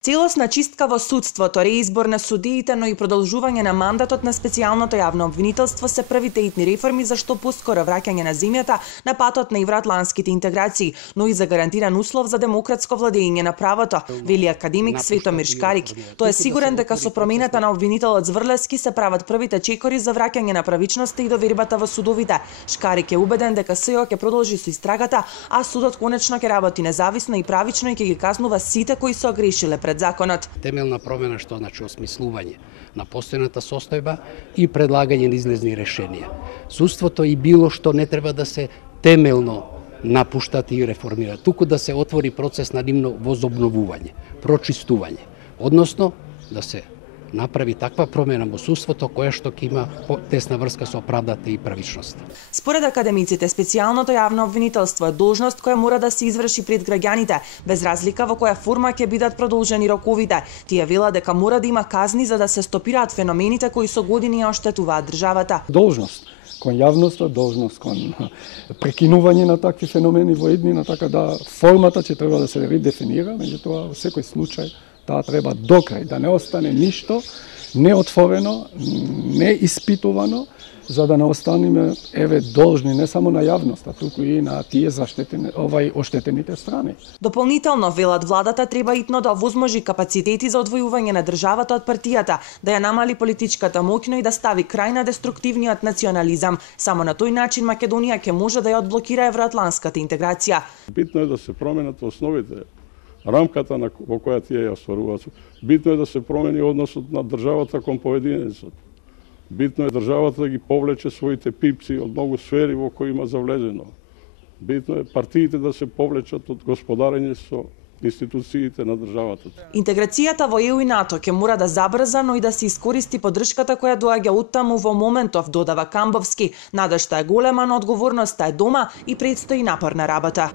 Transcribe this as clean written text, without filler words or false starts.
Целосна чистка во судството, реизбор на судиите, но и продолжување на мандатот на специјалното јавно обвинителство се првите итни реформи за што поскоро враќање на земјата на патот на евроатланските интеграции, но и за гарантиран услов за демократско владење на правото, вели академик Светомир Шкарик. Тој е сигурен дека со промената на обвинителот Зврлевски се прават првите чекори за враќање на правичноста и довербата во судовите. Шкарик е убеден дека СЈО ќе продолжи со истрагата, а судот конечно ќе работи независно и правично и ќе ги казнува сите кои се огрешиле пред законот. Темелна промена што значи осмислување на постојната состојба и предлагање на излезни решенија. Судството и било што не треба да се темелно напуштат и реформира, туку да се отвори процес на нивно возобновување, прочистување, односно да се направи таква промена во судството која што ќе има тесна врска со правдата и правичноста. Според академиците, специјалното јавно обвинителство е должност која мора да се изврши пред граѓаните, без разлика во која форма ќе бидат продолжени роковите. Тие велат дека мора да има казни за да се стопираат феномените кои со години ја оштетуваат државата. Должност кон јавноста, должност кон прекинување на такви феномени во еднина, така да формата ќе треба да се редефинира, меѓутоа во секој случај таа треба до крај, да не остане ништо неотворено, неиспитувано, за да не останеме должни не само на јавноста, туку и на тие оштетените страни. Дополнително велат владата треба итно да овозможи капацитети за одвојување на државата од партијата, да ја намали политичката моќ, но и да стави крај на деструктивниот национализам. Само на тој начин Македонија ќе може да ја одблокира евроатланската интеграција. Битно е да се променат основите, рамката во која тие ја остваруваат. Битно е да се промени односот на државата кон повединецот. Битно е државата да ги повлече своите пипци од многу сфери во кои има завлезено. Битно е партиите да се повлечат од господарење со институциите на државата. Интеграцијата во ЕУ и НАТО ќе мора да забрза, но и да се искористи поддршката која доаѓа оттаму во моментов, додава Камбовски. Надежта е голема, но одговорноста е дома и предстои напорна работа.